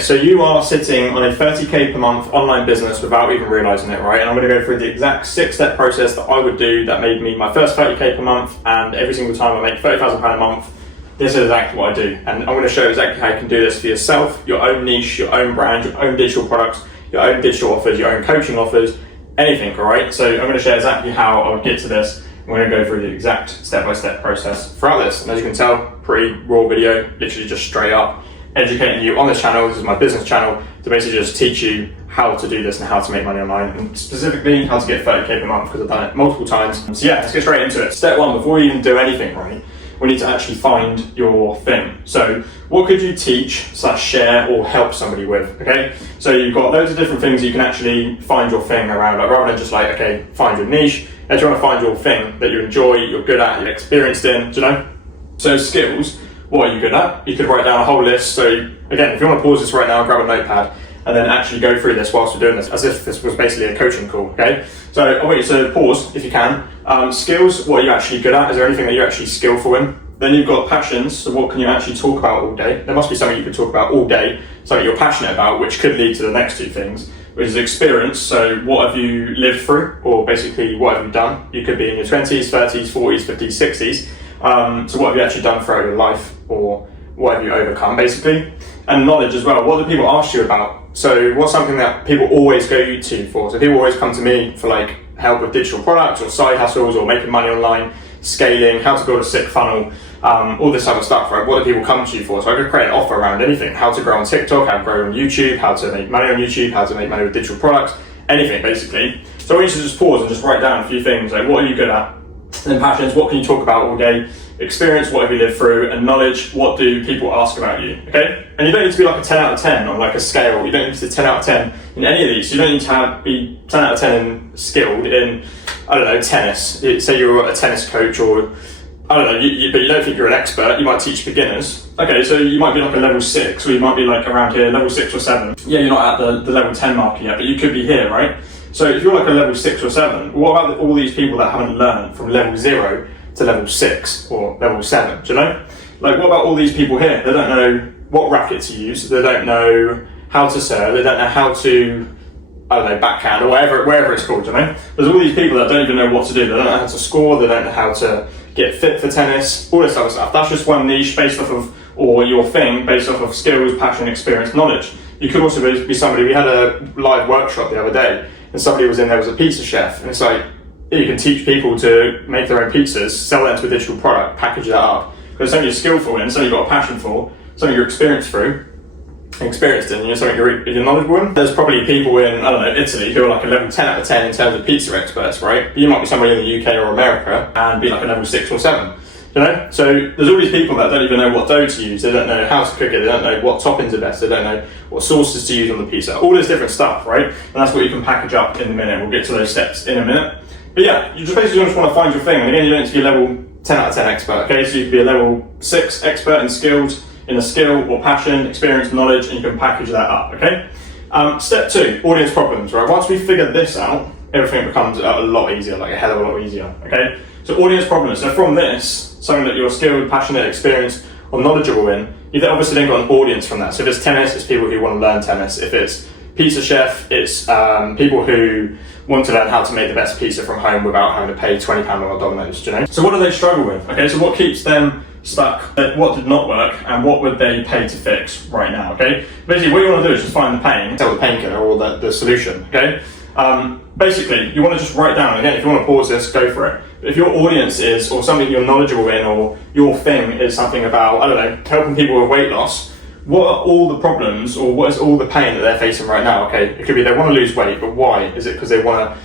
So you are sitting on a 30k per month online business without even realizing it, right? And I'm going to go through the exact 6-step process that I would do that made me my first 30k per month, and every single time I make £30,000 a month, this is exactly what I do. And I'm going to show you exactly how you can do this for yourself, your own niche, your own brand, your own digital products, your own digital offers, your own coaching offers, anything, all right? So I'm going to share exactly how I would get to this. I'm going to go through the exact step-by-step process throughout this. And as you can tell, pretty raw video, literally just straight up educating you on this channel. This is my business channel to basically just teach you how to do this and how to make money online, and specifically how to get 30k per month, because I've done it multiple times. So yeah, let's get straight into it. Step one, before we even do anything, right, we need to actually find your thing. So what could you teach / share or help somebody with, okay? So you've got loads of different things you can actually find your thing around, like rather than just like, okay, find your niche, if you want to find your thing that you enjoy, you're good at, you're experienced in, do you know? So skills, what are you good at? You could write down a whole list. So again, if you want to pause this right now, grab a notepad and then actually go through this whilst we're doing this, as if this was basically a coaching call, okay? So I want you to pause if you can. Skills, what are you actually good at? Is there anything that you're actually skillful in? Then you've got passions, so what can you actually talk about all day? There must be something you can talk about all day, something you're passionate about, which could lead to the next two things, which is experience. So what have you lived through, or basically what have you done? You could be in your 20s, 30s, 40s, 50s, 60s. So what have you actually done throughout your life, or what have you overcome, basically? And knowledge as well. What do people ask you about? So what's something that people always go to for? So people always come to me for like help with digital products or side hustles or making money online, scaling, how to build a sick funnel, all this other stuff, right? What do people come to you for? So I could create an offer around anything: how to grow on TikTok, how to grow on YouTube, how to make money on YouTube, how to make money with digital products, anything basically. So I want you to just pause and just write down a few things, like what are you good at? And then passions, what can you talk about all day? Experience, what have you lived through? And knowledge, what do people ask about you, okay? And you don't need to be like a 10 out of 10 on like a scale. You don't need to be 10 out of 10 in any of these. You don't need to be 10 out of 10 skilled in, I don't know, tennis. Say you're a tennis coach, or I don't know, but you don't think you're an expert. You might teach beginners. Okay, so you might be like a level 6, or you might be like around here, level 6 or 7. Yeah, you're not at the level 10 mark yet, but you could be here, right? So if you're like a level 6 or 7, what about all these people that haven't learned from level 0 to level 6 or level 7, do you know? Like, what about all these people here? They don't know what racket to use, they don't know how to serve, they don't know how to, I don't know, backhand or wherever it's called, you know? There's all these people that don't even know what to do. They don't know how to score, they don't know how to get fit for tennis, all this other stuff. That's just one niche based off of, or your thing based off of skills, passion, experience, knowledge. You could also be somebody, we had a live workshop the other day, and somebody was in there was a pizza chef, and it's like, you can teach people to make their own pizzas, sell that into a digital product, package that up, because it's something you're skillful in, something you've got a passion for, something you're experienced in, something you're knowledgeable in. There's probably people in, I don't know, Italy who are like a level 10 out of 10 in terms of pizza experts, right? But you might be somebody in the UK or America and be like a level 6 or 7. You know, so there's all these people that don't even know what dough to use, they don't know how to cook it, they don't know what toppings are best, they don't know what sauces to use on the pizza, all this different stuff, right? And that's what you can package up in a minute. We'll get to those steps in a minute. But yeah, you just basically just want to find your thing. And again, you don't need to be a level 10 out of 10 expert, okay? So you could be a level 6 expert and skilled in a skill or passion, experience, knowledge, and you can package that up, okay? Step 2, audience problems, right? Once we figure this out, everything becomes a lot easier, like a hell of a lot easier, okay? So audience problems. So from this, something that you're skilled, passionate, experienced, or knowledgeable in, you've obviously then got an audience from that. So if it's tennis, it's people who want to learn tennis. If it's pizza chef, it's people who want to learn how to make the best pizza from home without having to pay £20 on Domino's, do you know? So what do they struggle with? Okay, so what keeps them stuck? What did not work, and what would they pay to fix right now, okay? Basically, what you want to do is just find the pain, tell the painkiller or the solution, okay? Basically, you want to just write down, again, if you want to pause this, go for it. If your audience is, or something you're knowledgeable in, or your thing is something about, I don't know, helping people with weight loss, what are all the problems, or what is all the pain that they're facing right now, okay? It could be they want to lose weight, but why? Is it because they want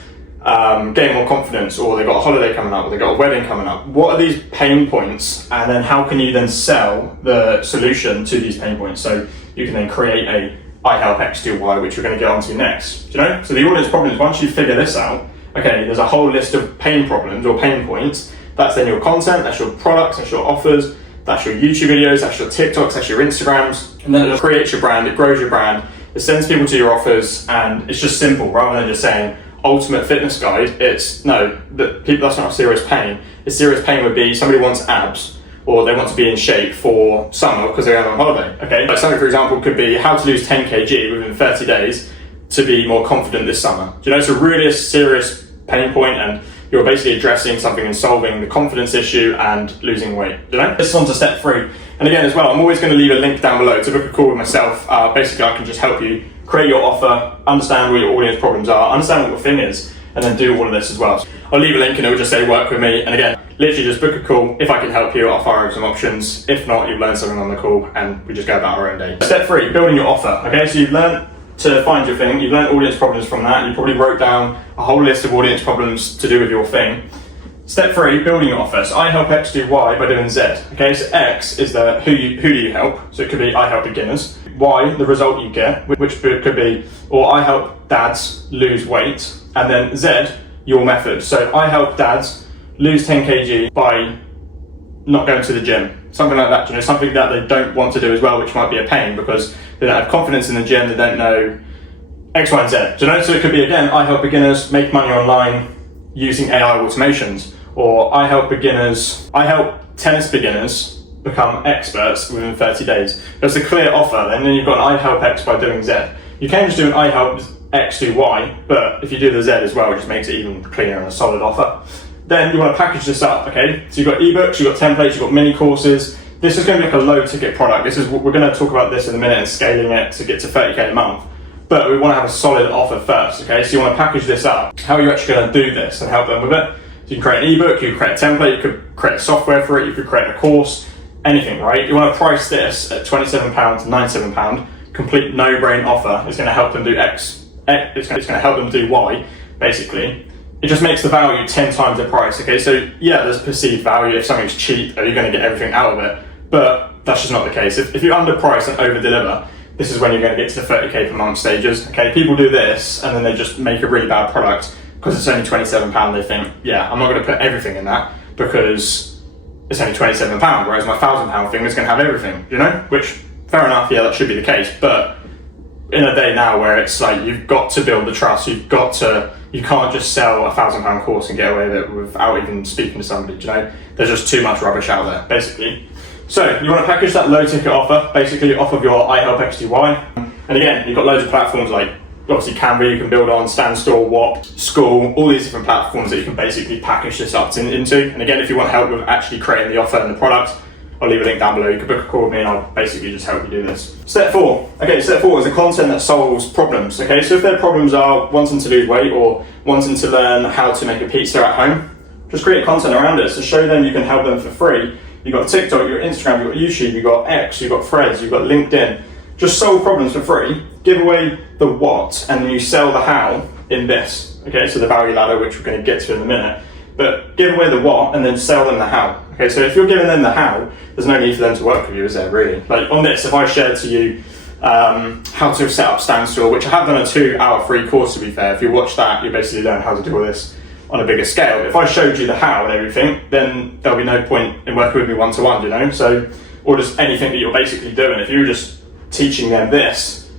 to gain more confidence, or they've got a holiday coming up, or they've got a wedding coming up? What are these pain points, and then how can you then sell the solution to these pain points? So you can then create a I help X do Y, which we're going to get onto next, do you know? So the audience problems, once you figure this out, okay, there's a whole list of pain problems or pain points. That's then your content, that's your products, that's your offers, that's your YouTube videos, that's your TikToks, that's your Instagrams, and then it creates your brand, it grows your brand, it sends people to your offers, and it's just simple, rather than just saying ultimate fitness guide. It's no, that's not serious pain. The serious pain would be somebody wants abs, or they want to be in shape for summer because they're going on holiday. Okay, like something, for example, could be how to lose 10 kg within 30 days to be more confident this summer. Do you know, it's a really serious pain point, and you're basically addressing something and solving the confidence issue and losing weight. You know, this is on to step 3. And again, as well, I'm always going to leave a link down below to book a call with myself. Basically, I can just help you create your offer, understand what your audience problems are, understand what your thing is, and then do all of this as well. I'll leave a link and it will just say work with me. And again, literally just book a call. If I can help you, I'll fire over some options. If not, you've learned something on the call and we just go about our own day. Step 3, building your offer. Okay, so you've learned to find your thing, you've learned audience problems from that, you probably wrote down a whole list of audience problems to do with your thing. Step 3, building your offer. So I help X do Y by doing Z. Okay, so X is the who do you help? So it could be I help beginners. Y, the result you get, which could be, or I help dads lose weight. And then Z, your method. So I help dads lose 10 kg by not going to the gym. Something like that, you know, something that they don't want to do as well, which might be a pain because they don't have confidence in the gym, they don't know X, Y, and Z. Do you know? So it could be, again, I help beginners make money online using AI automations, or I help tennis beginners become experts within 30 days. There's a clear offer, then you've got an I help X by doing Z. You can just do an I help X do Y, but if you do the Z as well, it just makes it even cleaner and a solid offer. Then you want to package this up, okay? So you've got ebooks, you've got templates, you've got mini courses. This is going to be like a low ticket product. We're going to talk about this in a minute and scaling it to get to 30k a month. But we want to have a solid offer first, okay? So you want to package this up. How are you actually going to do this and help them with it? So you can create an ebook, you can create a template, you could create software for it, you could create a course, anything, right? You want to price this at £27 to £97, complete no-brain offer. It's going to help them do X, it's going to help them do Y, basically. It just makes the value 10 times the price, okay? So yeah, there's perceived value. If something's cheap, are you going to get everything out of it? But that's just not the case. If you underprice and over-deliver, this is when you're going to get to the 30k per month stages, okay? People do this and then they just make a really bad product because it's only £27. They think, yeah, I'm not going to put everything in that because it's only £27, whereas my £1,000 thing is going to have everything, you know? Which, fair enough, yeah, that should be the case. But in a day now where it's like, you've got to build the trust, you can't just sell a £1,000 course and get away with it without even speaking to somebody, you know? There's just too much rubbish out there, basically. So you want to package that low ticket offer, basically off of your I help X do Y. And again, you've got loads of platforms like, obviously Canva you can build on, Standstore, WOP, School, all these different platforms that you can basically package this up into. And again, if you want help with actually creating the offer and the product, I'll leave a link down below. You can book a call with me and I'll basically just help you do this. Step 4. Okay, step 4 is the content that solves problems. Okay, so if their problems are wanting to lose weight or wanting to learn how to make a pizza at home, just create content around it. So show them you can help them for free. You've got TikTok, you've got Instagram, you've got YouTube, you've got X, you've got Threads, you've got LinkedIn. Just solve problems for free, give away the what, and then you sell the how in this. Okay, so the value ladder, which we're going to get to in a minute. But give away the what and then sell them the how. Okay, so if you're giving them the how, there's no need for them to work with you, is there really? Like on this, if I shared to you how to set up Standstore, which I have done a 2-hour free course to be fair, if you watch that, you basically learn how to do all this on a bigger scale. But if I showed you the how and everything, then there'll be no point in working with me one-to-one, you know? So, or just anything that you're basically doing. If you're just teaching them this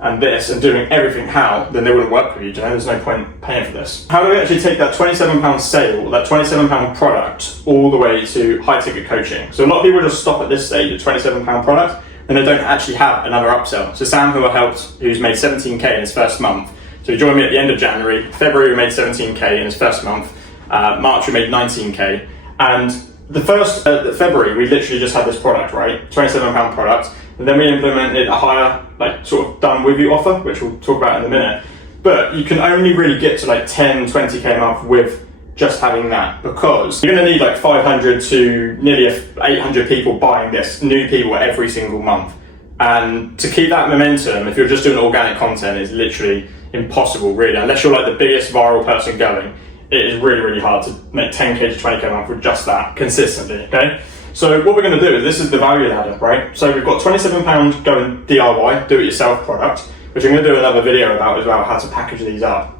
and doing everything how, then they wouldn't work with you, you know? There's no point paying for this. How do we actually take that £27 sale, that £27 product, all the way to high ticket coaching? So a lot of people just stop at this stage at £27 product and they don't actually have another upsell. So Sam, who I helped, who's made 17k in his first month, so he joined me at the end of January. February we made 17k in his first month. March we made 19k. And the first February we literally just had this product, right? £27 product. And then we implemented a higher, like sort of done with you offer, which we'll talk about in a minute. But you can only really get to like 10, 20k a month with just having that, because you're going to need like 500 to nearly 800 people buying this, new people every single month. And to keep that momentum, if you're just doing organic content, it's literally impossible, really. Unless you're like the biggest viral person going, it is really, really hard to make 10k to 20k a month with just that consistently, okay? So what we're going to do is, this is the value ladder, right? So we've got £27 going DIY, do-it-yourself product, which I'm going to do another video about as well, how to package these up.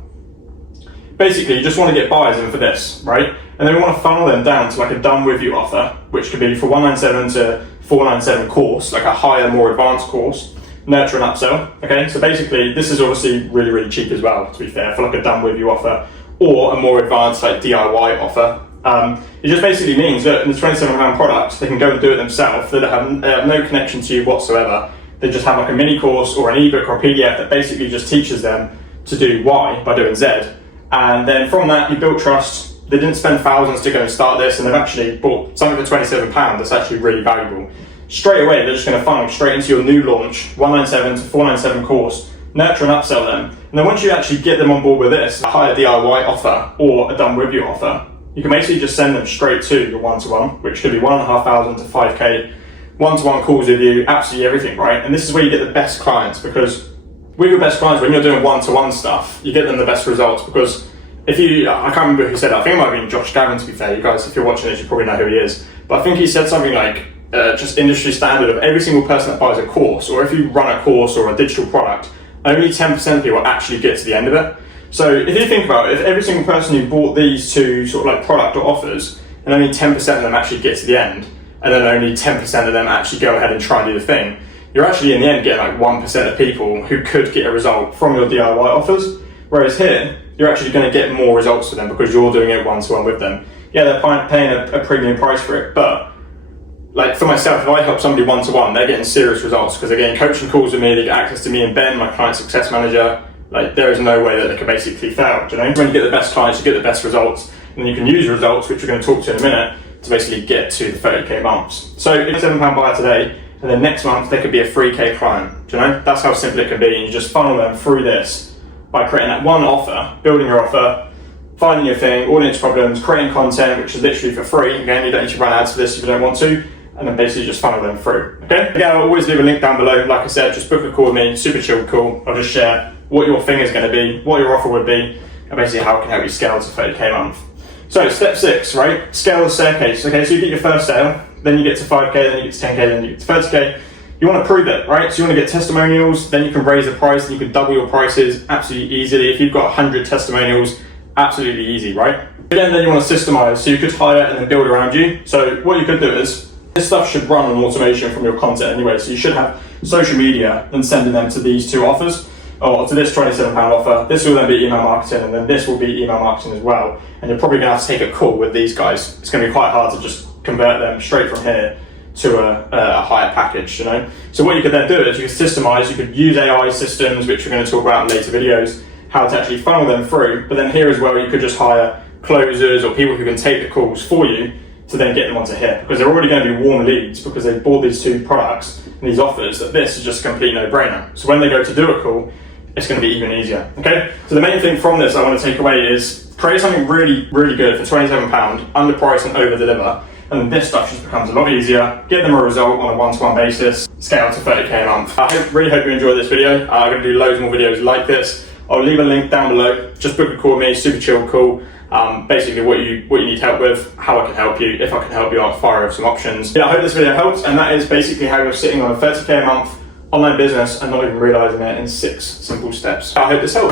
Basically, you just want to get buyers in for this, right? And then we want to funnel them down to like a done with you offer, which could be for $197 to $497 course, like a higher, more advanced course, nurture and upsell. Okay, so basically, this is obviously really, really cheap as well, to be fair, for like a done with you offer, or a more advanced like DIY offer. It just basically means that in the £27 product, they can go and do it themselves. They have no connection to you whatsoever. They just have like a mini course or an ebook or a PDF that basically just teaches them to do Y by doing Z. And then from that, you build trust. They didn't spend thousands to go and start this, and they've actually bought something for £27 that's actually really valuable. Straight away, they're just going to funnel straight into your new launch, 197 to 497 course, nurture and upsell them. And then once you actually get them on board with this, a higher DIY offer or a done with you offer, you can basically just send them straight to your one-to-one, which could be 1,500 to 5K, one-to-one calls with you, absolutely everything, right? And this is where you get the best clients, because with your best clients, when you're doing one-to-one stuff, you get them the best results. Because if you, I can't remember who said it, I think it might have been Josh Gavin, to be fair. You guys, if you're watching this, you probably know who he is. But I think he said something like, just industry standard of every single person that buys a course, or if you run a course or a digital product, only 10% of people actually get to the end of it. So if you think about it, if every single person who bought these two sort of like product or offers, and only 10% of them actually get to the end, and then only 10% of them actually go ahead and try and do the thing, you're actually in the end getting like 1% of people who could get a result from your DIY offers. Whereas here, you're actually going to get more results for them because you're doing it one-to-one with them. Yeah, they're paying a premium price for it, but like for myself, if I help somebody one-to-one, they're getting serious results because they're getting coaching calls with me, they get access to me and Ben, my client success manager. Like there is no way that they could basically fail, do you know? When you get the best clients, you get the best results, and then you can use results, which we're going to talk to in a minute, to basically get to the 30K months. So if you're a £7 buyer today, and then next month they could be a 3K client, do you know? That's how simple it can be, and you just funnel them through this by creating that one offer, building your offer, finding your thing, audience problems, creating content, which is literally for free. Again, you don't need to run ads for this if you don't want to, and then basically just funnel them through, okay? Again, I'll always leave a link down below. Like I said, just book a call with me, super chill call. I'll just share what your thing is going to be, what your offer would be, and basically how it can help you scale to 30K a month. So step 6, right? Scale the staircase. Okay, so you get your first sale, then you get to 5K, then you get to 10K, then you get to 30K. You want to prove it, right? So you want to get testimonials, then you can raise the price, and you can double your prices absolutely easily. If you've got 100 testimonials, absolutely easy, right? Again, then you want to systemize, so you could hire and then build around you. So what you could do is, this stuff should run on automation from your content anyway, so you should have social media and sending them to these two offers, or to this £27 offer. This will then be email marketing, and then this will be email marketing as well. And you're probably going to have to take a call with these guys. It's going to be quite hard to just convert them straight from here to a higher package, you know? So what you could then do is you could systemize, you could use AI systems, which we're going to talk about in later videos, how to actually funnel them through. But then here as well, you could just hire closers or people who can take the calls for you to then get them onto here, because they're already going to be warm leads because they've bought these two products and these offers, that this is just a complete no-brainer. So when they go to do a call, it's going to be even easier, okay? So the main thing from this I want to take away is create something really, really good for £27, underprice and over-deliver, and then this stuff just becomes a lot easier. Get them a result on a one-to-one basis, scale to 30K a month. I really hope you enjoyed this video. I'm going to do loads more videos like this. I'll leave a link down below. Just book a call with me, super chill call. Basically what you need help with, how I can help you. If I can help you, I'll fire over some options. Yeah, I hope this video helps, and that is basically how you're sitting on a 30K a month online business and not even realizing it in 6 simple steps. I hope this helps.